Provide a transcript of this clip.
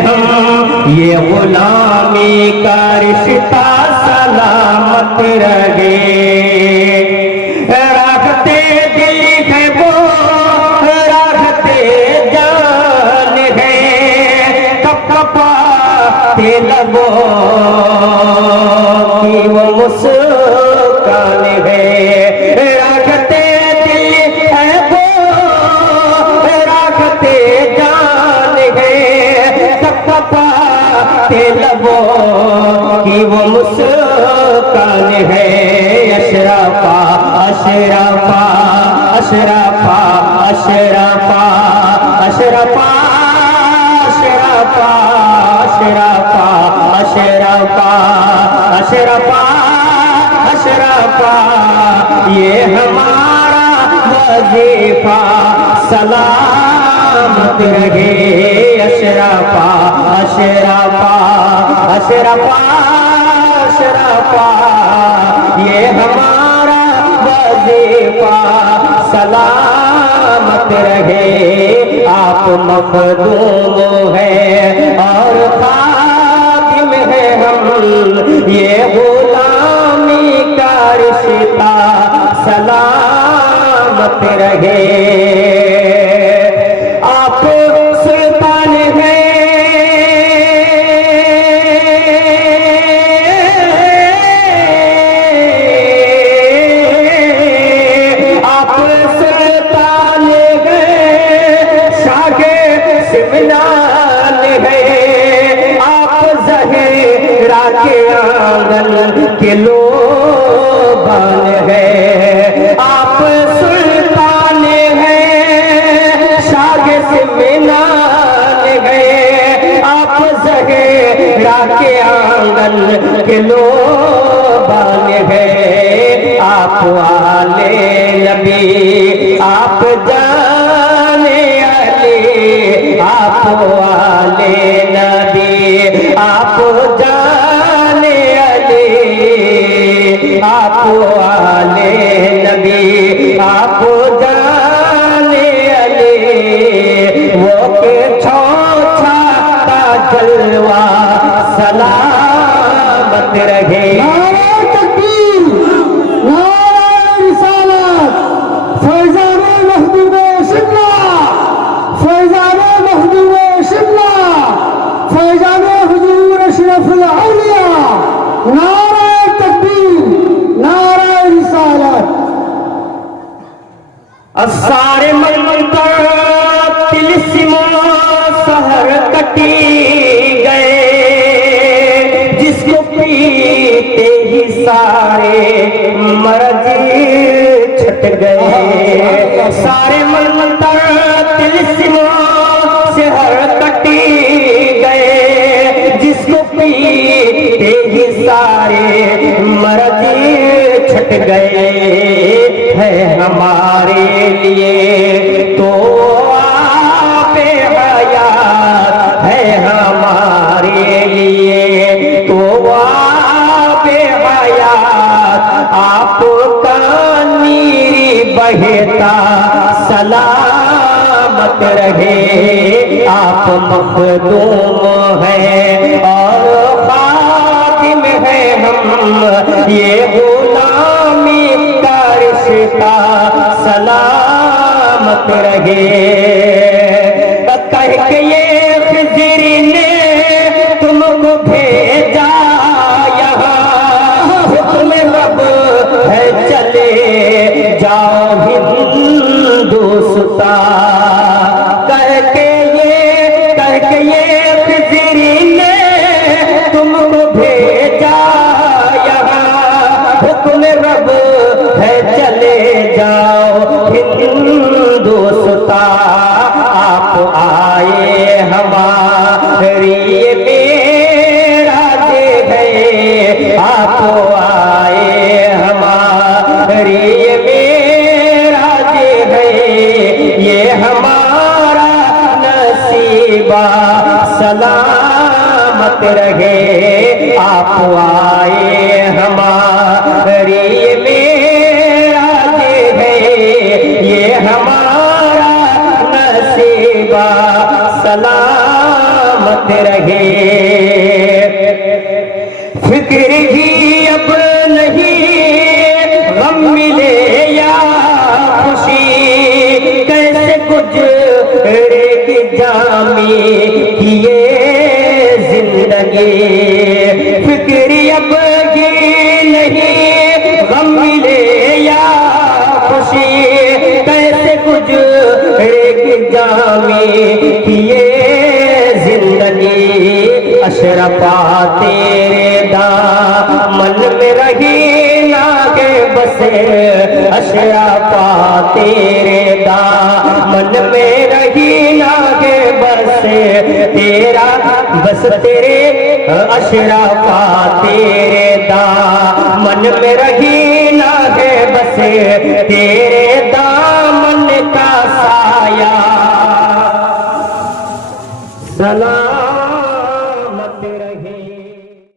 हम, ये गुलामी का रिश्ता सलामत रहे। रखते दिल है वो, रखते जान है, कप कपाते लबों की वो मुस्कान है। रखते दिल है वो, रखते जान है, कप कपाते लबों की वो मुस्कान है। अशरफा अशरफा अशरफा अशरफा अशरफा अशरफा अशरफा अशरफा अशरफा अशरफा, ये हमारा वजीफा सलामत रहे। अशरफा अशरफा अशरफा अशरफा, ये हमारा वजीफा सलामत रहे। आप मखदूम है और खादिम है हम, ये गुलामी का रिश्ता सलामत रहे। आप सुल्तान है, के लोबान है। आप सुल्तान हैं, शागे से मिनान है। आप ज़हरा के आंगन के लोबान है। आप आले नबी, आप जाने अली, आप आले नबी, आप आप आले नबी, आप जाने अली, वो के छौछाता जलवा सलामत रहे। नारे तकबीर, नारे रिसालत, फैज़ाने महबूबे शिमला, फैज़ाने महबूबे शिमला, फैज़ाने हुजूर अशरफुल औलिया। नारे तकबीर, नारे रिसालत। सारे मंतर तिलिस्म सहर कटी गए, जिसको पीते ही सारे मर्ज छट गए। सारे मंतर तिलिस्म सहर कटी गए, जिसको पीते ही सारे मर्ज छट गए। है हमारे लिए तो आपे हयात, है हमारे लिए तो आपे हयात। आपका नीरी बहता सलामत रहे। आप मखदूम है और खादिम है हम, ये गुलामी का रिश्ता सलामत रहे। कह के ये खिज़िर ने तुमको भेजा यहाँ, हुक्म रब है चले जाओ हिंदुस्तान। कह के ये खिज़िर ने तुमको भेजा यहाँ, हुक्म रब है चले जाओ हिंदुस्तान। आप आए हमारी मेराज है, आप आए हमारी मेराज है, ये हमारा नसीबा सलामत रहे। आप आए हमारी मेराज है, ये हमारा नसीबा सलामत याद रहे। फिक्र ही अब नहीं गम मिले या खुशी, कैसे गुजरेगी जामी की ये जिंदगी। फिक्र अब ये नहीं गम मिले या खुशी, कैसे गुजरेगी जामी की ये जिंदगी। अशरफा तेरे दामन में रही ना के बसे, अशरफा तेरे दामन में रही ना के बसे, तेरा बस तेरे अशरफा तेरे दामन में रही ना के बसे, तेरे दामन का साया सलाम